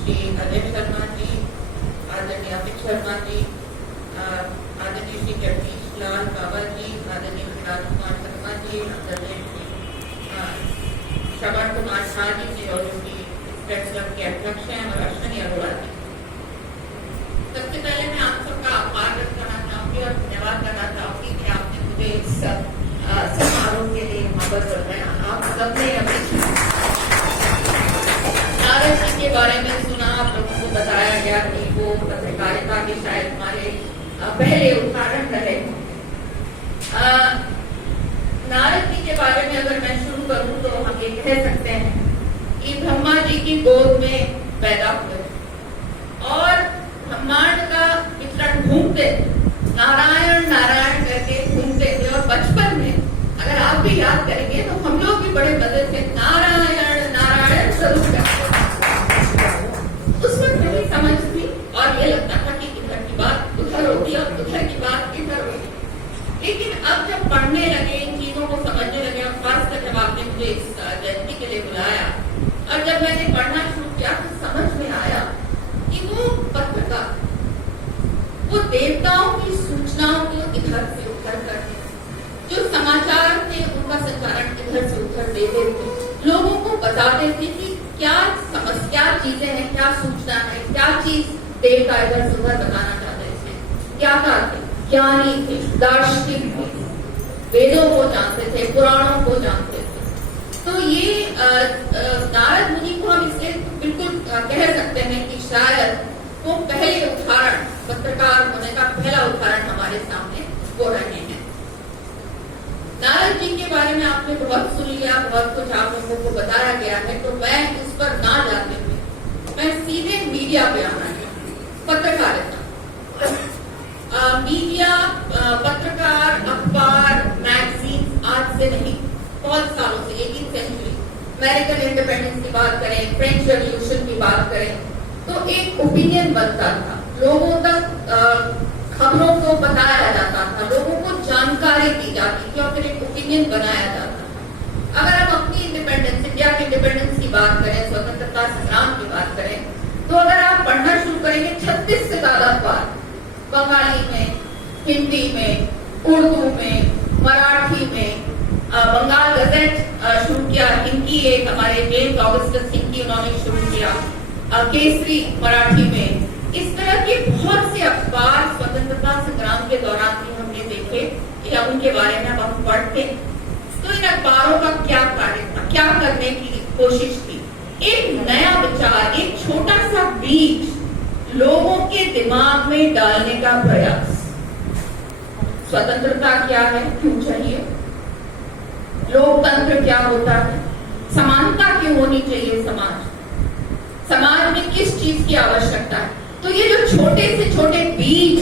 श्री अजय शर्मा जी, आदरणीय अमित शर्मा जी, आदरणीय श्री जगदीश लाल बाबा जी, आदरणीय श्री राजकुमार शर्मा जी, आदरणीय श्री श्रवण कुमार शाह जी और श्री प्रेस क्लब के अध्यक्ष हैं और अश्विनी अग्रवाल जी। सबसे पहले मैं आप सबका आभार व्यक्त करना चाहूंगी और धन्यवाद करना चाहूंगी कि आपने मुझे इस समारोह के लिए मदद करवाया। आप सबने नारद जी के बारे में सुना, आप लोगों को बताया गया कि वो पत्रकारिता के शायद हमारे पहले उदाहरण रहे। नारद जी के बारे में अगर मैं शुरू करूं तो हम ये कह सकते हैं कि ब्रह्मा जी की गोद में पैदा हुए और ब्रह्मांड का विचरण घूमते, नारायण नारायण करके घूमते थे। और बचपन में अगर आप भी याद करेंगे तो हम लोग भी बड़े मजे से नारायण नारायण जरूर करते। उस वक्त मेरी समझ थी और ये लगता था कि इधर की बात उधर होगी और उधर की बात इधर होगी। लेकिन अब जब पढ़ने लगे, इन चीजों को समझने लगे और खासकर जब आपने मुझे इस जयंती के लिए बुलाया और जब मैंने पढ़ना शुरू किया तो समझ में आया कि वो पत्रकार वो देवताओं की सूचनाओं को इधर से उधर करते, जो समाचार थे उनका संचालन इधर से उधर देते थे, लोगों को बताते थे कि क्या समस्या चीजें हैं, क्या सूचना है, क्या चीज देवता इधर से उधर बताना चाहते थे। क्या थे? ज्ञानी थे, दार्शनिक थे, वेदों को जानते थे, पुराणों को जानते थे। तो ये नारद मुनि को हम इसलिए बिल्कुल कह सकते हैं कि शायद वो पहले उदाहरण, पत्रकार होने का पहला उदाहरण हमारे सामने हो रहे हैं। नारद जी के बारे में आपने बहुत सुन लिया, बहुत कुछ आप लोगों को बताया गया है, तो मैं उस पर ना जाते हुए मैं सीधे मीडिया पे आना है। पत्रकारिता, मीडिया, पत्रकार, अखबार, मैगजीन आज से नहीं, बहुत सालों से, 18वीं सेंचुरी, अमेरिकन इंडिपेंडेंस की बात करें, फ्रेंच रेवोल्यूशन की बात करें, तो एक ओपिनियन बनता था, लोगों तक खबरों को बताया जाता था, लोगों को जानकारी दी जाती थी और फिर एक ओपिनियन बनाया जाता था। अगर हम अपनी इंडिपेंडेंस, इंडिया के इंडिपेंडेंस की बात करें, स्वतंत्रता संग्राम की बात करें, तो अगर आप पढ़ना शुरू करेंगे 36 से ज्यादा अखबार, बंगाली में, हिंदी में, उर्दू में, मराठी में, बंगाल गजेट शुरू किया, इनकी एक हमारे जेम्स ऑगस्टस इनकी उन्होंने शुरू किया, केसरी मराठी में, इस तरह के बहुत से अखबार स्वतंत्रता संग्राम के दौरान भी हमने देखे या उनके बारे में हम पढ़ते। तो इन अखबारों का क्या कार्य था, क्या करने की कोशिश थी? एक नया विचार, एक छोटा सा बीज लोगों के दिमाग में डालने का प्रयास। स्वतंत्रता क्या है, क्यों चाहिए, लोकतंत्र क्या होता है, समानता क्यों होनी चाहिए, समाज में किस चीज की आवश्यकता है। तो ये जो छोटे से छोटे बीज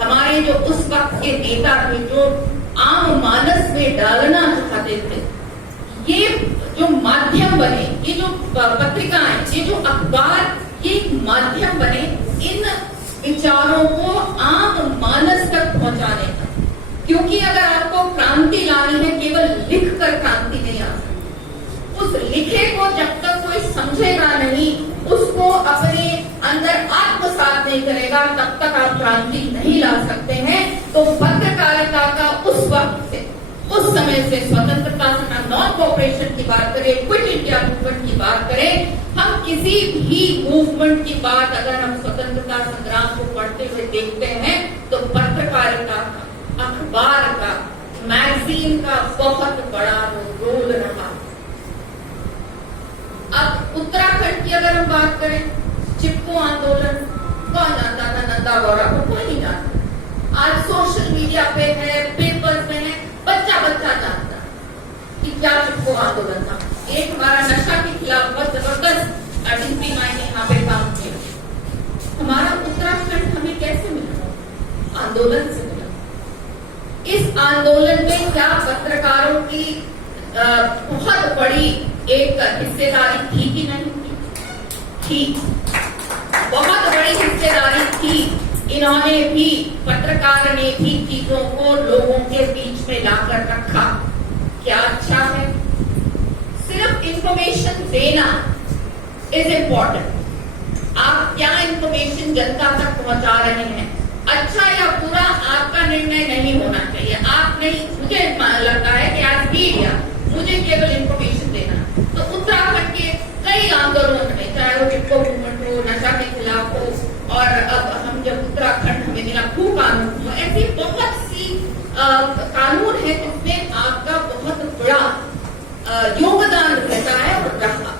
हमारे जो उस वक्त के नेता थे, जो आम मानस में डालना चाहते थे, ये जो माध्यम बने, ये जो पत्रिकाएं, ये जो अखबार, ये एक माध्यम बने इन विचारों को आम मानस तक पहुंचाने का। क्योंकि अगर आपको क्रांति लानी है, केवल लिखकर क्रांति नहीं आ सकती। उस लिखे को जब तक कोई समझेगा नहीं, उसको अपने अंदर आत्मसात नहीं करेगा, तब तक आप क्रांति नहीं ला सकते हैं। तो पत्रकारिता का उस वक्त से, उस समय से, स्वतंत्रता संग्राम, नॉन कोऑपरेशन की बात करें, क्विट इंडिया मूवमेंट की बात करें, हम किसी भी मूवमेंट की बात अगर हम स्वतंत्रता संग्राम को पढ़ते हुए देखते हैं तो पत्रकारिता का, अखबार का, मैगजीन का बहुत बड़ा रोल रहा। अब उत्तराखंड की अगर हम बात करें, चिपको आंदोलन, कौन जानता था? नंदा गौड़ा को कोई नहीं जानता। आज सोशल मीडिया पे है, पेपर्स में है, बच्चा जानता कि क्या चिपको आंदोलन था। एक हमारा नशा के खिलाफ बहुत जबरदस्त डीपी मायने यहाँ पे काम किया। हमारा उत्तराखंड हमें कैसे मिला? आंदोलन से मिला। इस आंदोलन में क्या पत्रकारों की बहुत बड़ी एक हिस्सेदारी थी कि नहीं थी? बहुत बड़ी हिस्सेदारी थी। इन्होंने भी, पत्रकार ने भी चीजों को लोगों के बीच में लाकर रखा। क्या अच्छा है? सिर्फ इंफॉर्मेशन देना इज इम्पोर्टेंट। क्या इंफॉर्मेशन जनता तक पहुंचा रहे हैं, अच्छा या बुरा आपका निर्णय नहीं होना चाहिए। आप नहीं, मुझे लगता है कि आज मीडिया मुझे केवल इंफॉर्मेशन देना। तो उत्तराखंड के कई आंदोलन में, चाहे वो टिप्पो मूवमेंट हो, नशा के खिलाफ हो, और अब हम जब उत्तराखंड हमें मिला खूब कानून हो, ऐसी बहुत सी कानून है जिसमें आपका बहुत बड़ा योगदान रहता है और रहा।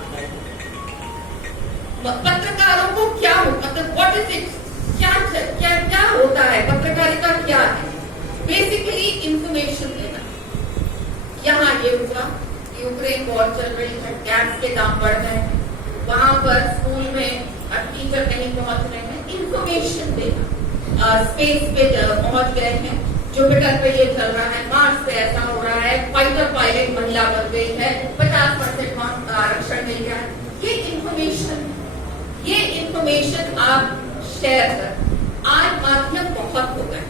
पत्रकारों को क्या हो, मतलब व्हाट इज इट, क्या क्या क्या होता है पत्रकारिता, क्या है? बेसिकली इंफॉर्मेशन देना। यहाँ ये हुआ, यूक्रेन वॉर चल रही है, गैस के दाम बढ़ गए हैं, वहां पर स्कूल में टीचर नहीं पहुंच रहे हैं, इंफॉर्मेशन देना। स्पेस पे पहुंच गए हैं, जुपिटर पे ये चल रहा है, मार्स पे ऐसा हो रहा है, फाइटर पायलट महिला बन गई है, 50% आरक्षण मिल गया है। ये इंफॉर्मेशन आप शेयर कर। आज माध्यम बहुत हो गए,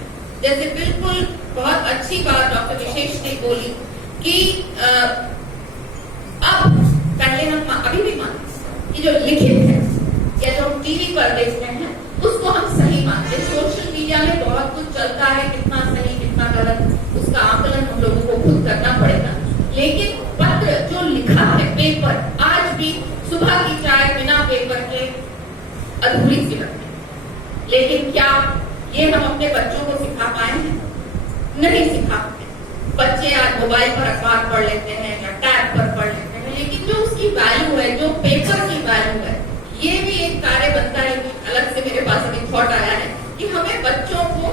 जैसे बिल्कुल बहुत अच्छी बात डॉक्टर विशेष ने बोली कि अब पहले हम अभी भी मानते कि जो लिखित है या जो हम टीवी पर देखते हैं उसको हम सही मानते हैं। सोशल मीडिया में बहुत कुछ चलता है, कितना सही कितना गलत, उसका आकलन हम लोगों को खुद करना पड़ेगा। लेकिन पत्र जो लिखा है, पेपर, आज भी सुबह की चाय बिना पेपर के अधूरी सी लगती है। लेकिन क्या ये हम अपने बच्चों को सिखा पाए हैं? नहीं सिखा पाए। बच्चे आज मोबाइल पर अखबार पढ़ लेते हैं या टैब पर पढ़ लेते हैं, लेकिन जो उसकी वैल्यू है, जो पेपर की वैल्यू है, ये भी एक कार्य बनता है। अलग से मेरे पास अभी थॉट आया है कि हमें बच्चों को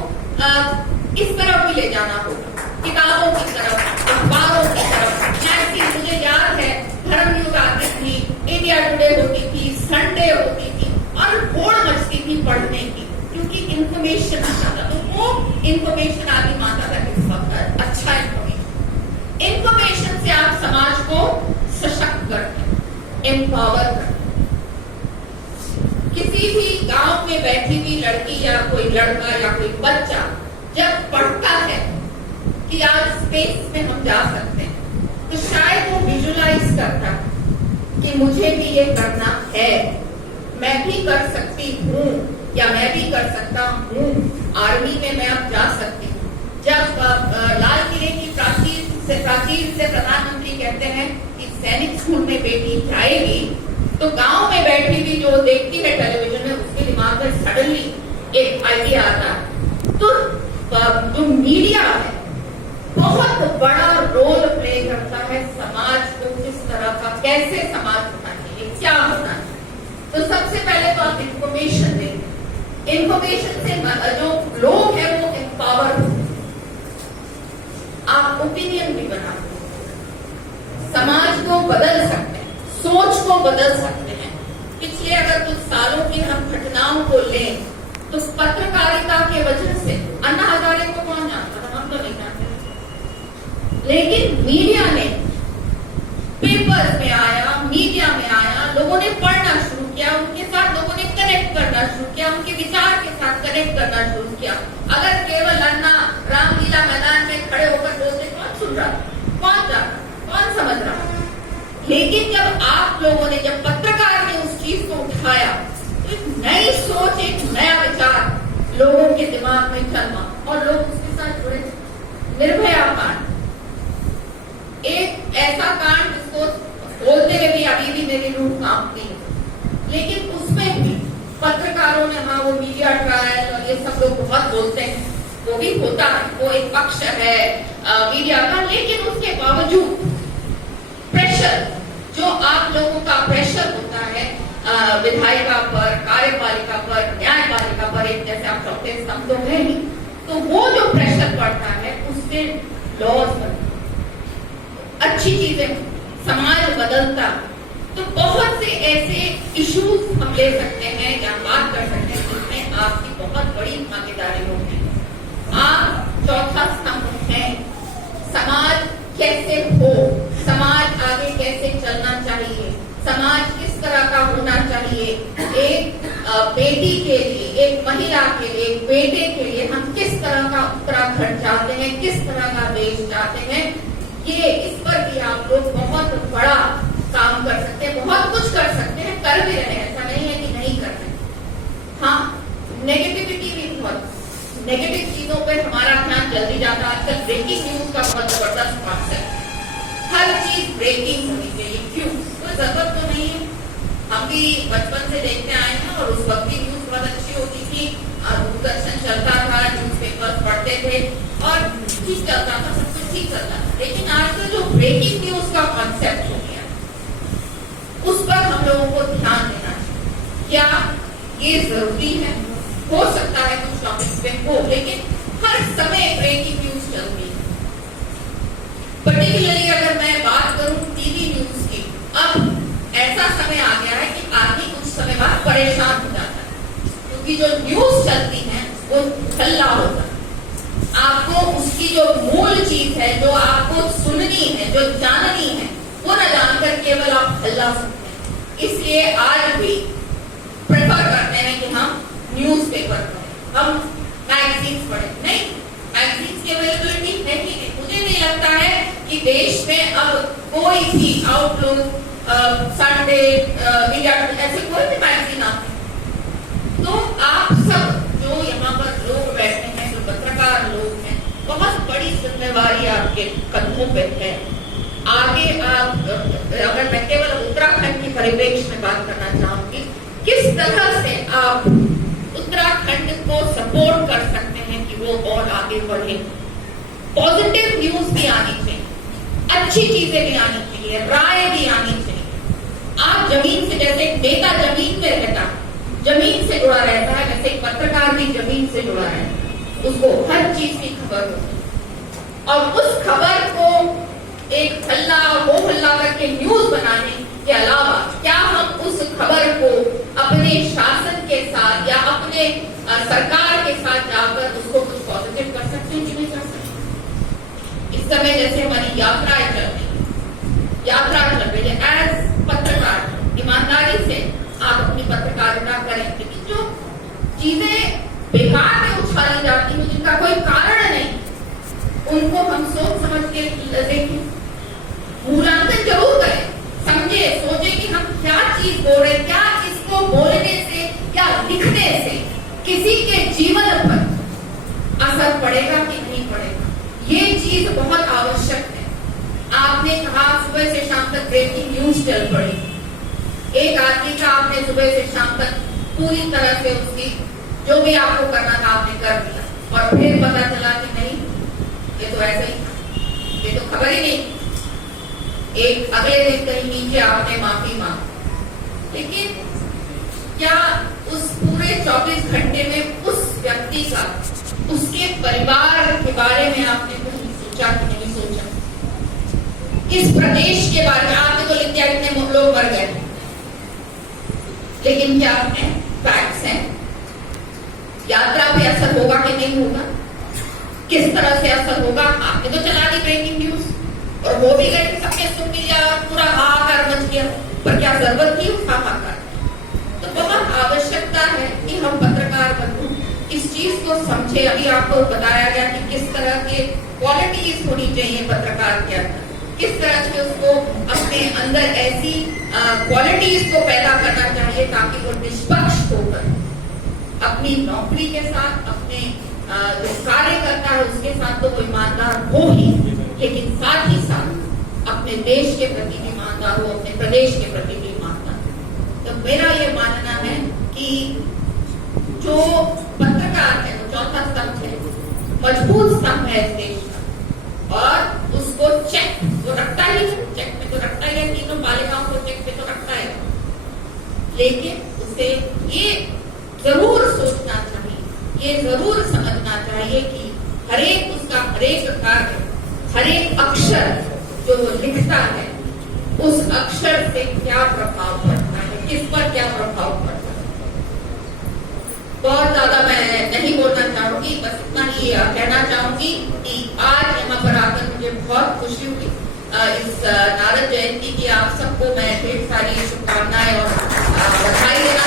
इस तरफ भी ले जाना होगा, किताबों की तरफ, अखबारों की तरफ। जैसे मुझे याद है धर्मयुग आती थी, इंडिया टुडे होती थी, संडे होती थी और होड़ मचती थी पढ़ने की, क्योंकि इंफॉर्मेशन आता था। तो वो इंफॉर्मेशन आदि माता था किस वक्त, अच्छा इंफॉर्मेशन से आप समाज को सशक्त करते हैं, एम्पावर करते हैं। किसी भी गांव में बैठी हुई लड़की या कोई लड़का या कोई बच्चा जब पढ़ता है कि आज स्पेस में हम जा सकते हैं, तो शायद वो विजुलाइज करता है कि मुझे भी ये करना है, मैं भी कर सकती हूँ या मैं भी कर सकता हूँ। आर्मी में मैं अब जा सकती हूँ। जब लाल किले की प्राचीर से प्रधानमंत्री कहते हैं कि सैनिक स्कूल में बेटी जाएगी, तो गांव में बैठी हुई जो देखती है टेलीविजन में, उसके दिमाग में सडनली एक आइडिया आता है। तो जो मीडिया है बहुत बड़ा रोल प्ले करता है समाज को किस तरह का, कैसे समाज होना चाहिए, क्या होना चाहिए। तो सबसे पहले तो आप इंफॉर्मेशन देंगे। इंफॉर्मेशन से जो लोग हैं वो एम्पावर होते हैं। आप ओपिनियन भी बना सकते हैं, समाज को बदल सकते हैं, सोच को बदल सकते हैं। पिछले अगर कुछ सालों की हम घटनाओं को लें तो पत्रकारिता के वजह से अन्ना हजारे को कौन जानता था? हम तो नहीं जानते, लेकिन मीडिया ने, पेपर में आया, मीडिया में आया, लोगों ने पढ़ना शुरू किया, उनके साथ लोगों ने कनेक्ट करना शुरू किया, उनके विचार के साथ कनेक्ट करना शुरू किया। अगर केवल अन्ना रामलीला मैदान में खड़े होकर बोलते, कौन सुन रहा, कौन जान रहा, कौन समझ रहा? लेकिन जब आप लोगों ने, जब पत्रकार ने उस चीज को उठाया, तो एक नई सोच, एक नया विचार लोगों के दिमाग में जन्मा और लोग उसके साथ जुड़े। निर्भया कांड एक ऐसा कांड जिसको बोलते हुए भी अभी भी मेरी रूह कांपती है, लेकिन उसमें भी पत्रकारों ने, हाँ वो मीडिया ट्रायल और ये सब लोग बहुत बोलते हैं, वो भी होता है, वो एक पक्ष है मीडिया का, लेकिन उसके बावजूद प्रेशर, जो आप लोगों का प्रेशर होता है विधायिका पर, कार्यपालिका पर, न्यायपालिका पर, एक जैसे आप चौथे स्तंभ तो है ही, तो वो जो प्रेशर पड़ता है उससे लॉज बनते, अच्छी चीजें, समाज बदलता। तो बहुत से ऐसे इश्यूज हम ले सकते हैं या बात कर सकते हैं जिसमें आपकी बहुत बड़ी भागीदारी होगी। आप चौथा स्तंभ हैं, समाज कैसे हो, समाज आगे कैसे चलना चाहिए, समाज किस तरह का होना चाहिए। एक बेटी के लिए, एक महिला के लिए, एक बेटे के लिए हम किस तरह का उत्तराखंड चाहते हैं, किस तरह का देश चाहते हैं, ये इस पर भी आप लोग बहुत बड़ा काम कर सकते हैं, बहुत कुछ कर सकते हैं, कर भी रहे हैं, ऐसा नहीं है कि नहीं कर रहे। नेगेटिव चीजों पे हमारा ध्यान जल्दी जाता है। आजकल ब्रेकिंग न्यूज का बहुत जबरदस्त कॉन्सेप्ट, हर चीज ब्रेकिंग होनी चाहिए। क्यों? कोई जरूरत तो नहीं है। हम भी बचपन से देखते आए हैं और उस वक्त की न्यूज बहुत अच्छी होती थी, दूरदर्शन चलता था, न्यूज़पेपर्स पढ़ते थे और ठीक चलता था, सब कुछ ठीक चलता था। लेकिन आजकल जो ब्रेकिंग न्यूज का कॉन्सेप्ट हो गया, उस पर हम लोगों को ध्यान देना चाहिए। क्या ये जरूरी है? हो सकता है कुछ टॉपिक्स पे हो, लेकिन हर समय ब्रेकिंग न्यूज चलती है। पर्टिकुलरली अगर मैं बात करूं टीवी न्यूज की, अब ऐसा समय आ गया है कि आदमी कुछ समय बाद परेशान हो जाता है, क्योंकि जो न्यूज चलती है वो हल्ला होता है। आपको उसकी जो मूल चीज है, जो आपको सुननी है, जो जाननी है, वो न जानकर केवल आप हल्ला सुनते हैं। इसलिए आज भी प्रेफर करते हैं कि हम न्यूज़पेपर पढ़ें, हम मैगजीन्स पढ़ें। नहीं, मैगजीन्स की अवेलेबिलिटी है ही नहीं। मुझे नहीं लगता है कि देश में अब कोई भी आउटलुक, संडे, इंडिया, ऐसे कोई भी मैगजीन आते हैं। तो आप सब जो यहाँ पर लोग बैठे हैं, जो पत्रकार लोग हैं, बहुत बड़ी जिम्मेवारी आपके कदमों पे है। आगे आप, अगर मैं केवल उत्तराखंड की परिप्रेक्ष्य में बात करना चाहूंगी, किस तरह से आप उत्तराखंड को सपोर्ट कर सकते हैं कि वो और आगे बढ़े। पॉजिटिव न्यूज भी आनी चाहिए, अच्छी चीजें भी आनी चाहिए, राय भी आनी चाहिए। आप जमीन से, जैसे एक नेता जमीन में रहता है, जमीन से जुड़ा रहता है, वैसे एक पत्रकार भी जमीन से जुड़ा रहता है। उसको हर चीज की खबर होती है और उस खबर को एक हल्ला हो हल्ला करके न्यूज बनाने के अलावा क्या हम उस खबर को अपने शासन के साथ या अपने सरकार के साथ जाकर उसको कुछ पॉजिटिव कर सकते हैं कि नहीं कर सकते? इस समय जैसे हमारी यात्राएं चल रही, एज पत्रकार ईमानदारी से आप अपनी पत्रकारिता करें, लेकिन जो चीजें बेकार में उछाली जाती हैं, जिनका कोई कारण नहीं, उनको हम सोच समझ के देखें, मूल्यांकन जरूर करें, समझे, सोचे कि हम क्या चीज बोल रहे, क्या इसको बोलने से या लिखने से किसी के जीवन पर असर पड़ेगा कि नहीं पड़ेगा। ये चीज बहुत आवश्यक है। आपने कहा सुबह से शाम तक ब्रेकिंग न्यूज चल पड़ी, एक आदमी का आपने सुबह से शाम तक पूरी तरह से उसकी जो भी आपको करना था आपने कर दिया, और फिर पता चला कि नहीं, ये तो ऐसा ही था, ये तो खबर ही नहीं। एक अगले दिन कहीं नीचे आपने माफी मांगी, लेकिन क्या उस पूरे 24 घंटे में उस व्यक्ति का, उसके परिवार के बारे में आपने कुछ सोचा कि नहीं सोचा? इस प्रदेश के बारे में आपने तो लिख दिया कितने लोग मर गए, लेकिन क्या है फैक्ट्स हैं? यात्रा पे असर होगा कि नहीं होगा? किस तरह से असर होगा? आपने तो चला दी ब्रेकिंग न्यूज और वो भी गए, सबने सुन लिया, पूरा हाहाकार मच गया, पर क्या जरूरत थी उस हाहाकार? तो बहुत आवश्यकता है कि हम पत्रकार बंधु इस चीज को समझे। अभी आपको बताया गया कि किस तरह के क्वालिटीज होनी चाहिए पत्रकार के अंदर, किस तरह से उसको अपने अंदर ऐसी क्वालिटीज को पैदा करना चाहिए ताकि वो निष्पक्ष होकर अपनी नौकरी के साथ, अपने जो कार्य करता है उसके साथ तो वो ईमानदार हो ही, लेकिन साथ ही साथ अपने देश के प्रति भी ईमानदार हो, अपने प्रदेश के प्रति भी ईमानदार हो। तो मेरा ये मानना है कि जो पत्रकार है वो चौथा स्तंभ है, मजबूत स्तंभ है इस देश का, और उसको चेक तो रखता ही है, चेक में तो रखता ही है, तीनों पालिकाओं को चेक पे तो रखता है, लेकिन उसे ये जरूर सोचना चाहिए, ये जरूर समझना चाहिए कि हरेक उसका हरेक कार्य, हरेक अक्षर जो वो लिखता है, उस अक्षर से क्या प्रभाव पड़ता है, किस पर क्या प्रभाव पड़ता है। बहुत ज्यादा मैं नहीं बोलना चाहूंगी, बस इतना ही कहना चाहूंगी कि आज यहाँ पर आकर मुझे बहुत खुशी हुई। इस नारद जयंती की आप सबको मैं ढेर सारी शुभकामनाएं और बधाई देना